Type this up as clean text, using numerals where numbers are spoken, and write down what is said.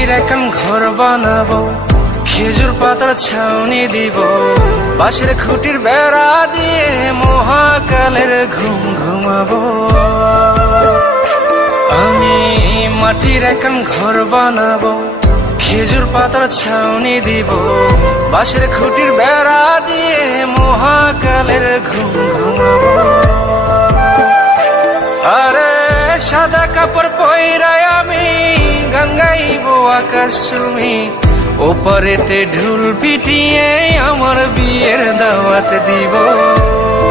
মাটির এখন ঘর বানাবো, খেজুর পাতার ছাউনি দিব, বাঁশের খুঁটির বেড়া দিয়ে মহাকালের ঘুম ঘুমাবো। আমি মাটির এখন ঘর বানাবো, খেজুর পাতার ছাউনি দিব, বাঁশের খুঁটির বেড়া দিয়ে মহাকালের ঘুম ঘুমাবো। আরে সাদা কাপড় পইরাই আমি গান গাইবো আকাশ চুমি, ওপারেতে ঢোল পিটিয়ে আমার বিয়ের দাওয়াত দিব।